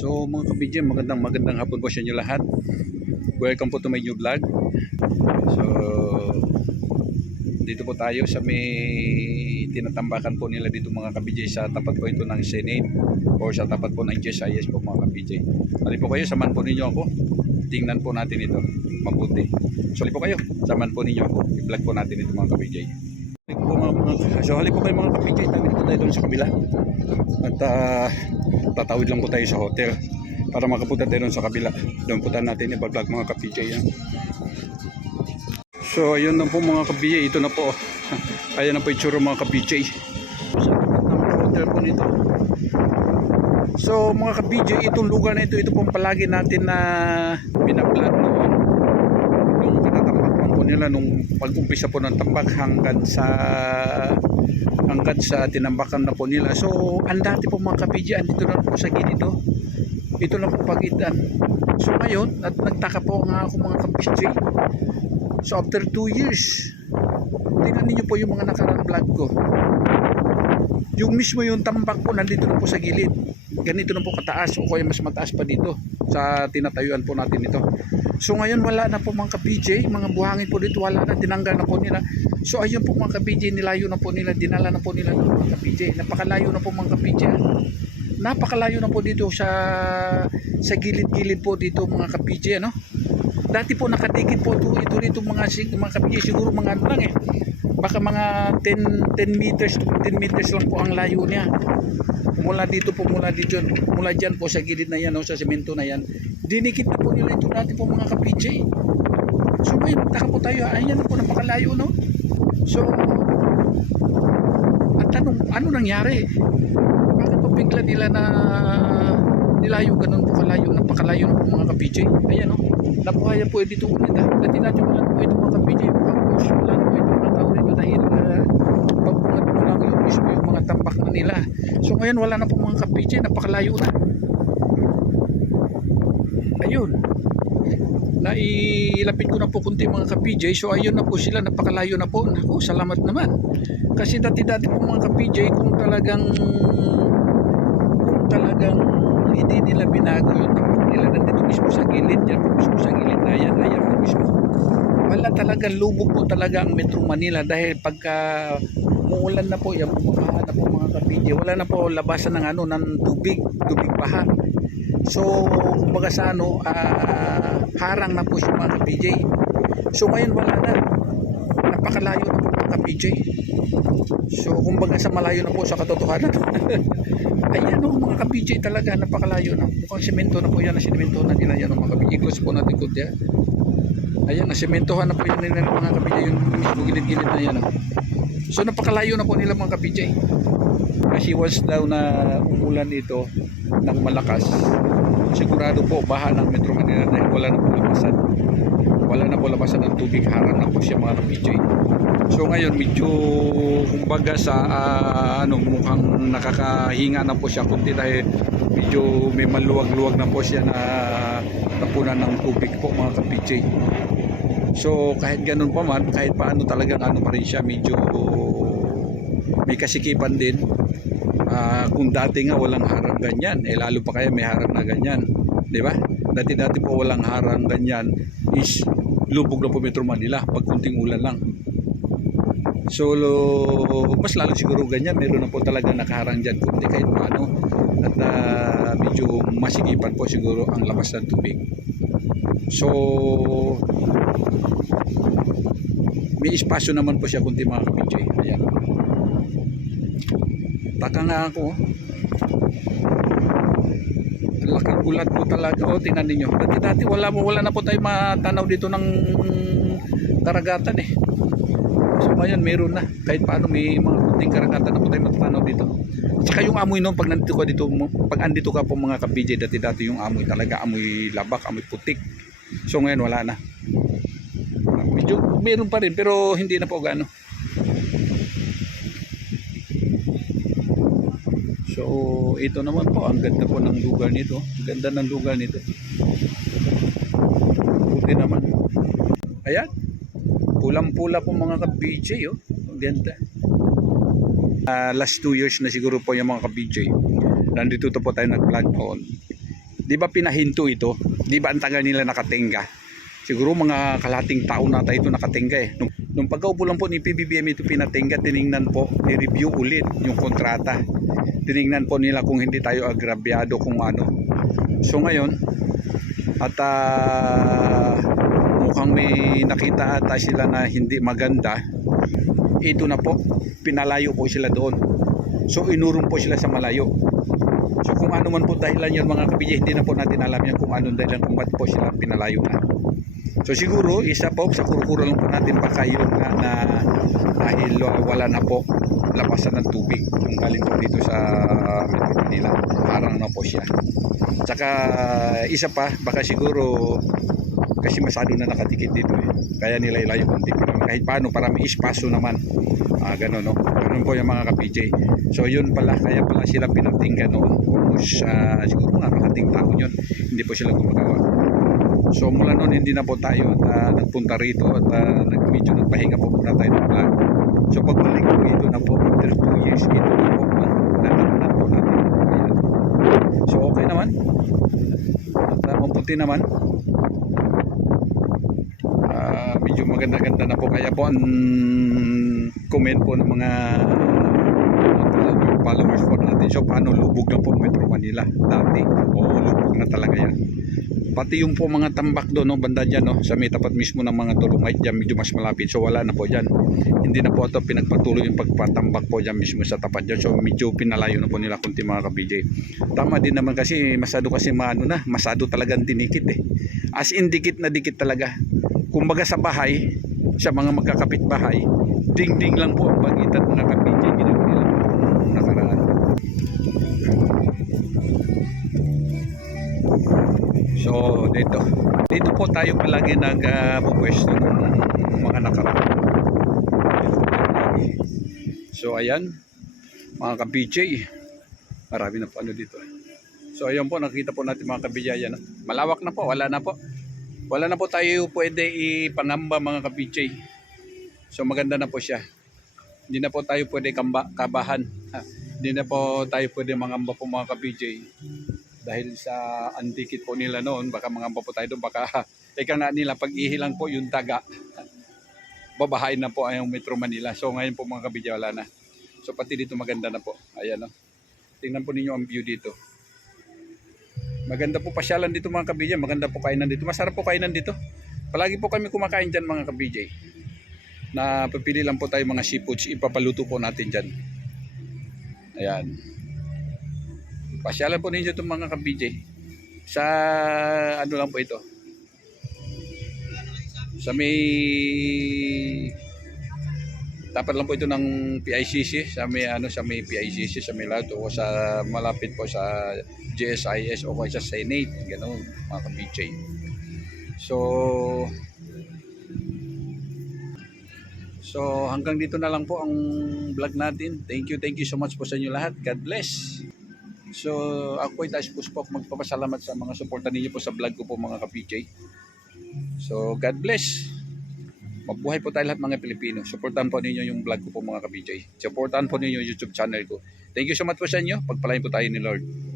So mga kabidyo, magandang magandang hapon po sa inyo lahat. Welcome po to my new vlog. So dito po tayo sa may tinatambakan po nila dito mga kabidyo sa tapat po ito ng Senate or sa tapat po ng GSIS po mga kabidyo. Hali po kayo, samahan po ninyo ako. Tingnan po natin ito mabuti. So hali po kayo, samahan po ninyo ako. I-vlog po natin ito mga mga, so hali po kayo mga kabidyo, tabi po tayo doon sa kabila. At ah, tatawid lang po tayo sa hotel para makapunta tayo sa kabila. Doon tayo natin i-vlog mga ka-PJ. Yan. So ayun na po mga ka-PJ, ito na po. Ayan na po itsura mga ka-PJ. Sa hotel po nito. So mga ka-PJ, itong lugar na ito, ito pong palagi natin na binablog noon. Nung katatambakan po nila, nung pag-umpisa po ng tambak hanggang sa hanggang sa tinambakan na po nila. So, ang dati po mga kapidya, andito na po sa gilid oh. Ito na po pagitan. So, ngayon, at nagtaka po nga ako mga kapidya. So, after 2 years, tingnan ninyo po yung mga nakarang vlog ko. Yung mismo yung tambak po, nandito na po sa gilid. Ganito na po kataas o kaya mas mataas pa dito sa tinatayuan po natin ito. So ngayon wala na po mga ka-PJ, mga buhangin po dito wala na, tinanggal na po nila. So ayun po mga ka-PJ, nilayo na po nila, dinala na po nila ng mga ka-PJ. Napakalayo na po mga ka-PJ. Napakalayo na po dito sa sa gilid-gilid po dito mga ka-PJ, ano? Dati po nakadikit po ito, ito rito mga, mga ka-PJ, siguro mga ano lang eh. Baka mga 10, 10 meters to 15 meters lang po ang layo niya. Mula dito po, mula dito, mula dyan po sa gilid na yan, no, sa semento na yan. Dinikit nila ito dati po mga ka-PJ. So ngayon, magtaka po tayo, ayan po, napakalayo, no? So, at tanong, ano nangyari? Bakit po bigla nila na nilayo ganun po kalayo, napakalayo na po mga ka-PJ. Ayan, no? Napuhaya po dito ulit, ha? Dati natin wala po ito mga ka-PJ. Pagkos, wala po ito mga tao rito dahil uh, pagbungat mo lang yung mismo yung mga tambak na nila. So ngayon wala na po mga ka-PJ, napakalayo na. Ayun. Nailapit ko na po kunti mga ka-PJ. So ayun na po sila, napakalayo na po. Naku, salamat naman. Kasi dati-dati po mga ka-PJ, kung talagang kung talagang hindi nila binago yung tambak nila nandito mismo sa gilid, yan po mismo sa gilid na yan, ayan po mismo. Wala talagang lubog po talaga ang Metro Manila dahil pagka muulan na po, yan bumaha na po mga ka-PJ, wala na po labasan ng ano, ng tubig, tubig baha. So, kumbaga sa ano, ah, harang na po siya mga ka-PJ. So, ngayon wala na. Napakalayo na po mga ka-PJ. So, kumbaga sa malayo na po sa katotohanan. Ayan o, mga ka-PJ talaga, napakalayo na. Mukhang semento na po yan, na sinemento na nila yan o mga ka-PJ. Close po natin kutya. Ayan, nasimentohan na po yun nila mga ka-PJ, yung mismo gilid-gilid na yan. o. So, napakalayo na po nila mga ka-PJ. Kasi once daw na umulan ito ng malakas, sigurado po baha ng Metro Manila dahil wala na po labasan. Wala na po labasan ng tubig, harang na po siya mga ka-PJ. So ngayon medyo kumbaga sa ah, ano mukhang nakakahinga na po siya kunti dahil medyo may maluwag-luwag na po siya na napunan ng tubig po mga ka-PJ. So kahit ganun pa man, kahit paano talagang ano pa rin siya, medyo may kasikipan din. Ah, kung dati nga walang harang ganyan, eh lalo pa kaya may harang na ganyan. Di ba? Dati-dati po walang harang ganyan is lubog na po Metro Manila pag kunting ulan lang. So, lo- mas lalo siguro ganyan, meron na po talaga nakaharang dyan kundi kahit paano. At ah, medyo masigipan po siguro ang labas ng tubig. So, may espasyo naman po siya kunti mga kapityo. Ayan. Taka nga ako. Laking gulat po talaga. O, tingnan ninyo. Dati dati wala, wala na po tayo matanaw dito ng karagatan eh. So ngayon meron na. Kahit paano may mga kunting karagatan na po tayo matatanaw dito. At saka yung amoy noon pag nandito ka dito, pag andito ka po mga kabidje, dati-dati yung amoy talaga, amoy labak, amoy putik. So ngayon wala na. Medyo meron pa rin pero hindi na po gaano. So ito naman po, ang ganda po ng lugar nito. Ang ganda ng lugar nito. Buti naman. Ayan. Pulang-pula po mga ka-BJ oh. Ang ganda. Ah, last two years na siguro po yung mga ka-BJ. Nandito to po tayo nag-vlog noon. Di ba pinahinto ito? Di ba ang tagal nila nakatenga? Siguro mga kalating taon na tayo ito nakatenga eh. Nung, nung pagkaupo lang po ni PBBM ito pinatenga, tiningnan po, ni-review ulit yung kontrata. Tiningnan po nila kung hindi tayo agrabyado kung ano. So ngayon, at ah, mukhang may nakita ata sila na hindi maganda. Ito na po, pinalayo po sila doon. So inurong po sila sa malayo. So kung ano man po dahilan yun mga kabidya, hindi na po natin alam yan kung anong dahilan kung ba't po sila pinalayo na. So siguro, isa po, sa kurukura lang po natin baka yun nga na dahil uh, wala na po labasan ng tubig yung galing po dito sa Metro Manila. Parang na po siya. Tsaka isa pa, baka siguro kasi masyado na nakatikit dito eh. Kaya nila ilayo konti pero kahit paano para may espasyo naman. Ah, ganun no. Ganun po yung mga ka-PJ. So yun pala, kaya pala sila pinatinggan noon. Almost ah, siguro mga kalating taon yun. Hindi po sila gumagawa. So mula noon hindi na po tayo at ah, nagpunta rito at uh, medyo nagpahinga po muna tayo ng vlog. So pagbalik po ito na po after 2 years ito na po ang nananan po natin. Ayan. So okay naman. At uh, mabuti naman. Ah, medyo maganda-ganda na po kaya po ang comment po ng mga followers po natin. So paano lubog na po Metro Manila dati? Oo, lubog na talaga yan. Pati yung po mga tambak doon, no, banda dyan, no, sa may tapat mismo ng mga dolomite dyan, medyo mas malapit. So wala na po dyan. Hindi na po ito pinagpatuloy yung pagpatambak po dyan mismo sa tapat dyan. So medyo pinalayo na po nila kunti mga ka-BJ. Tama din naman kasi, masado kasi maano na, masado talagang dinikit eh. As in dikit na dikit talaga. Kumbaga sa bahay, sa mga magkakapit bahay, ding-ding lang po ang pagitan mga ka-BJ. Ginawa nila nakaraan. So dito, dito po tayo palagi nagpupwesto ng mga nakaraan. So ayan, mga ka-BJ, marami na po ano dito. So ayan po, nakita po natin mga ka-BJ, ayan, no? malawak na po, wala na po. Wala na po tayo pwede ipangamba mga ka-BJ. So maganda na po siya. Hindi na po tayo pwede kamba, kabahan. Ha, Hindi na po tayo pwede mangamba po mga ka-BJ dahil sa andikit po nila noon, baka mga po tayo doon, baka ika nga nila, pag ihilang po yung daga, babahain na po ang Metro Manila. So ngayon po mga kabidya, wala na. So pati dito maganda na po. Ayan o. Tingnan po ninyo ang view dito. Maganda po pasyalan dito mga kabidya, maganda po kainan dito. Masarap po kainan dito. Palagi po kami kumakain dyan mga kabidya. Na pipili lang po tayo mga seafoods, ipapaluto po natin dyan. Ayan. Pasyalan po ninyo itong mga ka-BJ. Sa ano lang po ito. Sa may dapat lang po ito ng PICC sa may ano sa may PICC sa may lato o sa malapit po sa GSIS o kaya sa Senate ganun mga ka-BJ. So So hanggang dito na lang po ang vlog natin. Thank you, thank you so much po sa inyo lahat. God bless. So, ako ay Tash Puspok magpapasalamat sa mga suporta ninyo po sa vlog ko po mga ka-PJ. So, God bless. Mabuhay po tayo lahat mga Pilipino. Suportahan po ninyo yung vlog ko po mga ka-PJ. Suportahan po ninyo yung YouTube channel ko. Thank you so much po sa inyo. Pagpalain po tayo ni Lord.